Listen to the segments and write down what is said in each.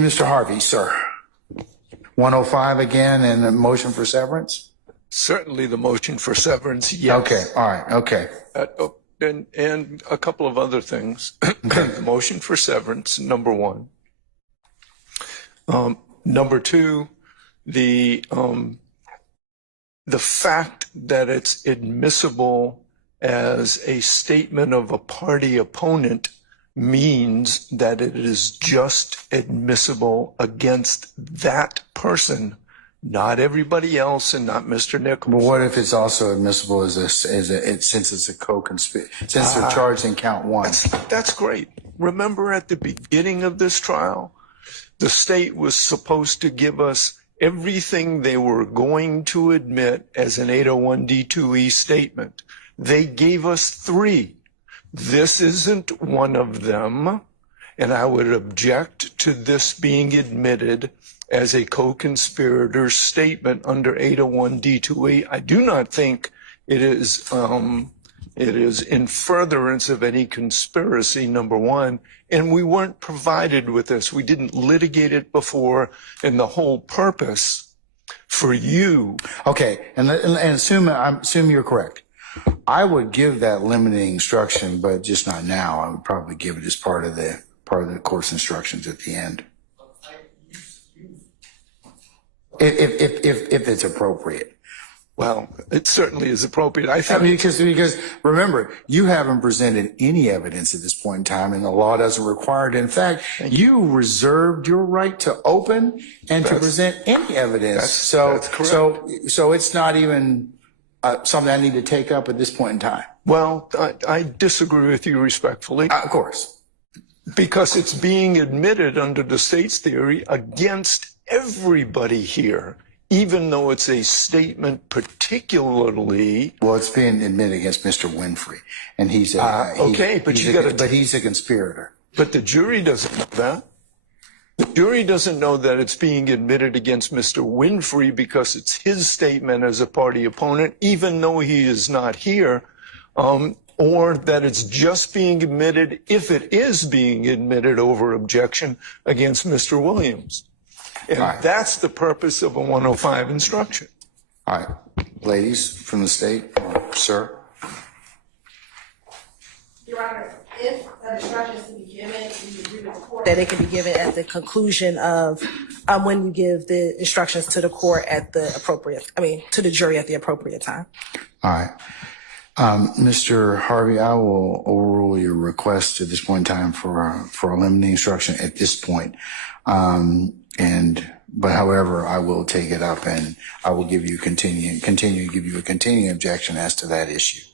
Mr. Harvey, sir. 105 again and a motion for severance? Certainly the motion for severance, yes. Okay, all right, okay. And a couple of other things. The motion for severance, number one. Number two, the fact that it's admissible as a statement of a party opponent means that it is just admissible against that person, not everybody else and not Mr. Nichols. But what if it's also admissible since it's a co-conspiracy, since they're charged in count one? That's great. Remember at the beginning of this trial, the state was supposed to give us everything they were going to admit as an 801D2E statement. They gave us 3. This isn't one of them, and I would object to this being admitted as a co-conspirator statement under 801D2E. I do not think it is in furtherance of any conspiracy, number one, and we weren't provided with this. We didn't litigate it before, and the whole purpose for you. Okay, and assume you're correct. I would give that limiting instruction, but just not now. I would probably give it as part of the course instructions at the end, if it's appropriate. Well, it certainly is appropriate. I think because remember, you haven't presented any evidence at this point in time, and the law doesn't require it. In fact, you reserved your right to open and to present any evidence. That's correct. So it's not even something I need to take up at this point in time. Well, I disagree with you respectfully. Of course. Because it's being admitted under the state's theory against everybody here, even though it's a statement particularly. Well, it's being admitted against Mr. Winfrey, and he's he's a conspirator. But the jury doesn't know that. The jury doesn't know that it's being admitted against Mr. Winfrey because it's his statement as a party opponent, even though he is not here, or that it's just being admitted, if it is being admitted over objection, against Mr. Williams. And that's the purpose of a 105 instruction. All right. Ladies from the state, sir. Your Honor, if an instruction is to be given, we agree with the court that it can be given at the conclusion of when you give the instructions to the court at the to the jury at the appropriate time. All right. Mr. Harvey, I will overrule your request at this point in time for a limiting instruction at this point. But however, I will take it up and I will give you continue to give you a continuing objection as to that issue.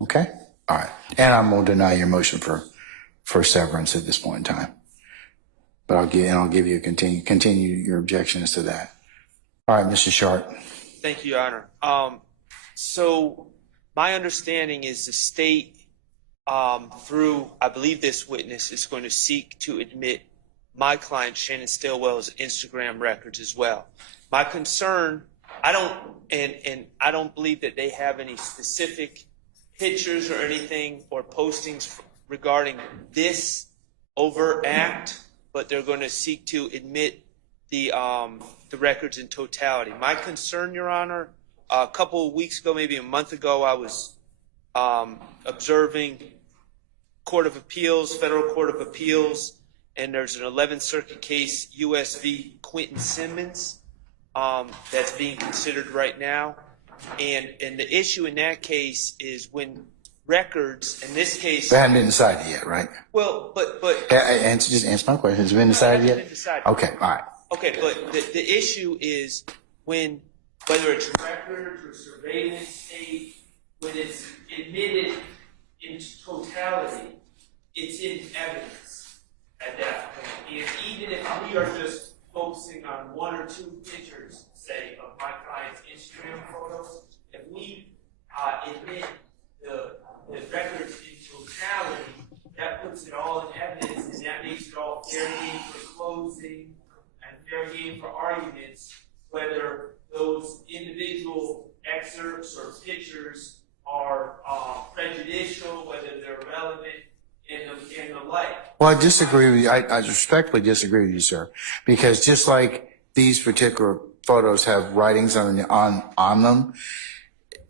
Okay? All right. And I'm going to deny your motion for severance at this point in time. But I'll give you a continue your objection as to that. All right, Mr. Sharp. Thank you, Your Honor. So my understanding is the state, through, I believe this witness is going to seek to admit my client Shannon Stillwell's Instagram records as well. My concern, I don't believe that they have any specific pictures or anything or postings regarding this overt act, but they're going to seek to admit the records in totality. My concern, Your Honor, a couple of weeks ago, maybe a month ago, I was observing Court of Appeals, Federal Court of Appeals, and there's an 11th Circuit case, U.S. v. Quentin Simmons, that's being considered right now. And the issue in that case is when records, in this case... They haven't been decided yet, right? Well, but just answer my question. Has it been decided yet? Been decided. Okay, all right. Okay, but the issue is when, whether it's records or surveillance state, when it's admitted in totality, it's in evidence at that point. And even if we are just focusing on 1 or 2 pictures, say, of my client's Instagram photos, if we admit the records in totality, that puts it all in evidence, and that makes it all fair game for closing and fair game for arguments, whether those individual excerpts or pictures are prejudicial, whether they're relevant and the like. Well, I disagree with you. I respectfully disagree with you, sir, because just like these particular photos have writings on them,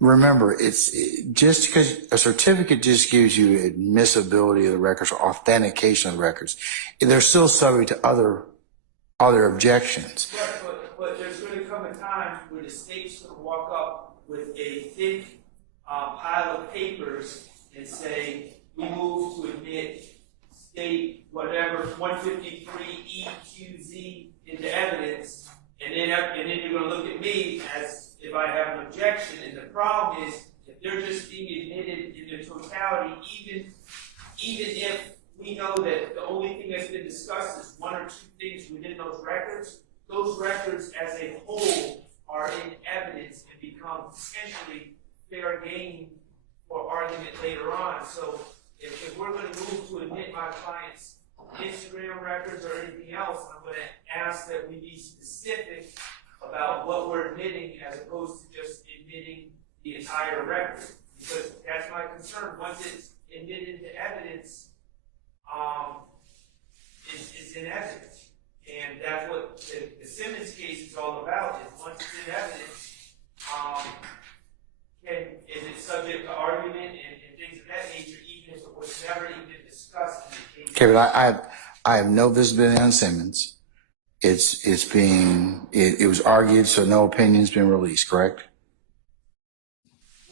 remember, it's just because a certificate just gives you admissibility of the records or authentication of the records, they're still subject to other objections. But there's going to come a time where the state's going to walk up with a thick pile of papers and say, we move to admit state whatever 153 EQZ into evidence, and then you're going to look at me as if I have an objection. And the problem is, if they're just being admitted in their totality, even if we know that the only thing that's been discussed is one or two things within those records as a whole are in evidence and become potentially fair game for argument later on. So if we're going to move to admit my client's Instagram records or anything else, I'm going to ask that we be specific about what we're admitting as opposed to just admitting the entire record. Because that's my concern. Once it's admitted into evidence, it's in evidence. And that's what the Simmons case is all about, is once it's in evidence, is it subject to argument and things of that nature, even if it was never even discussed in the case. Okay, but I have no visibility on Simmons. It was argued, so no opinion's been released, correct?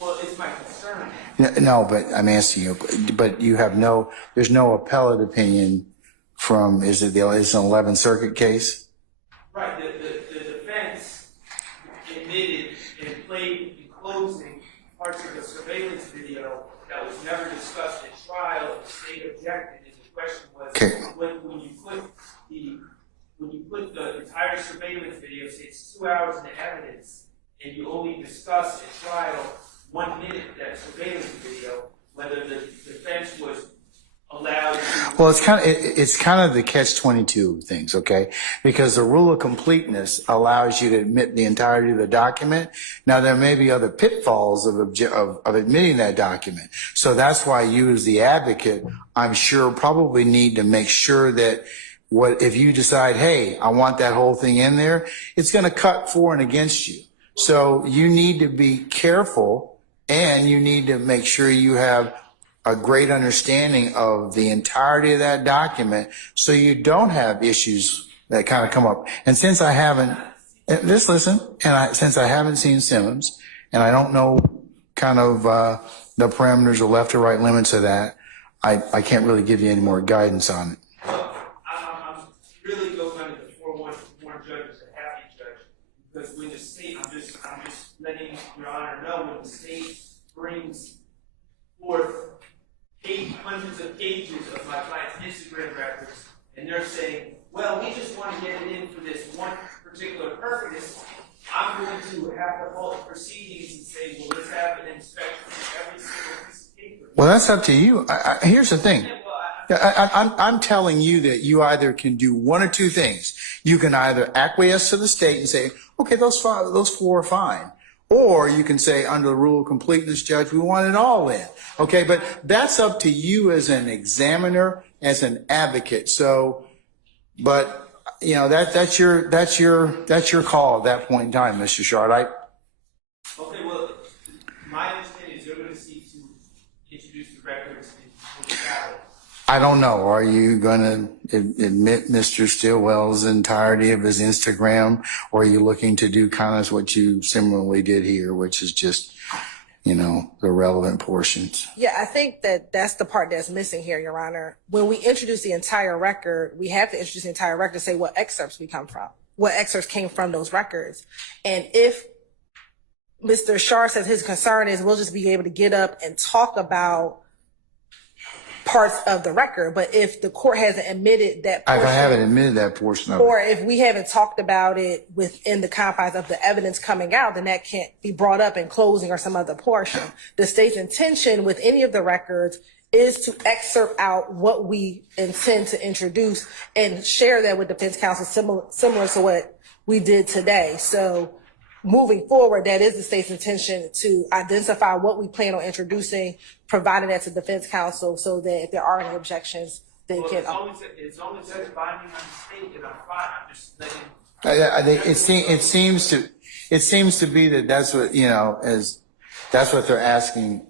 Well, it's my concern. No, but I'm asking you, but there's no appellate opinion from, it's an 11th Circuit case? Right, the defense admitted and played in closing parts of the surveillance video that was never discussed at trial. The state objected, and the question was, Okay. when you put the entire surveillance video, say it's 2 hours in the evidence, and you only discuss at trial 1 minute of that surveillance video, whether the defense was allowed to. Well, it's kind of the catch-22 things, okay? Because the rule of completeness allows you to admit the entirety of the document. Now, there may be other pitfalls of admitting that document. So that's why you, as the advocate, I'm sure probably need to make sure that if you decide, hey, I want that whole thing in there, it's going to cut for and against you. So you need to be careful, and you need to make sure you have a great understanding of the entirety of that document so you don't have issues that kind of come up. And since I haven't, since I haven't seen Simmons, and I don't know kind of the parameters or left or right limits of that, I can't really give you any more guidance on it. I'm really going under the 4-1 judge as a happy judge, because when the state, I'm just letting Your Honor know, when the state brings forth hundreds of pages of my client's Instagram records, and they're saying, well, we just want to get it in for this one particular purpose, I'm going to have to halt proceedings and say, well, let's have an inspection of every single piece of paper. Well, that's up to you. Here's the thing. I'm telling you that you either can do one or two things. You can either acquiesce to the state and say, okay, those four are fine. Or you can say, under the rule of completeness, Judge, we want it all in. Okay, but that's up to you as an examiner, as an advocate. So, but you know that's your call at that point in time, Mr. Shard. Okay, well, my understanding is you're going to seek to introduce the records in the ballot. I don't know. Are you going to admit Mr. Stillwell's entirety of his Instagram, or are you looking to do kind of what you similarly did here, which is just, the relevant portions? Yeah, I think that's the part that's missing here, Your Honor. When we introduce the entire record, we have to introduce the entire record to say what excerpts came from those records. And if Mr. Shar says his concern is we'll just be able to get up and talk about parts of the record, but if the court hasn't admitted that portion, I haven't admitted that portion of or it. if we haven't talked about it within the confines of the evidence coming out, then that can't be brought up in closing or some other portion. The state's intention with any of the records is to excerpt out what we intend to introduce and share that with defense counsel, similar to what we did today. So moving forward, that is the state's intention to identify what we plan on introducing, providing that to defense counsel so that if there are any objections, they Well, can. it's only says binding on the state, and I'm fine. I'm just letting. I think it seems to be that that's what, that's what they're asking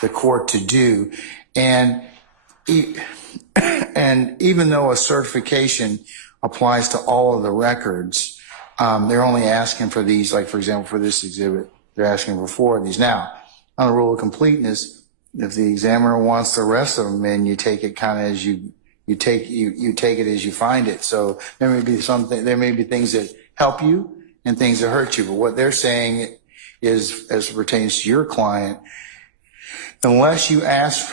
the court to do. And even though a certification applies to all of the records, they're only asking for these, like, for example, for this exhibit, they're asking for 4 of these. Now, on the rule of completeness, if the examiner wants the rest of them, then you take it kind of as you take it as you find it. So there may be things that help you and things that hurt you. But what they're saying is, as it pertains to your client, unless you ask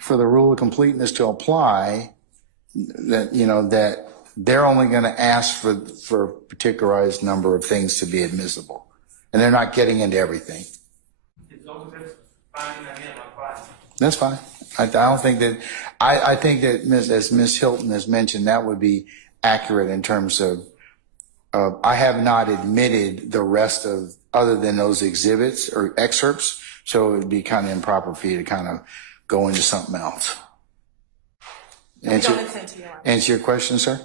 for the rule of completeness to apply, that they're only going to ask for a particularized number of things to be admissible, and they're not getting into everything. As long as it's binding on him, I'm fine. That's fine. I don't think that. I think that as Ms. Hilton has mentioned, that would be accurate in terms of. I have not admitted the rest of other than those exhibits or excerpts, so it would be kind of improper for you to kind of go into something else. We don't intend to, Your Honor. Answer your question, sir?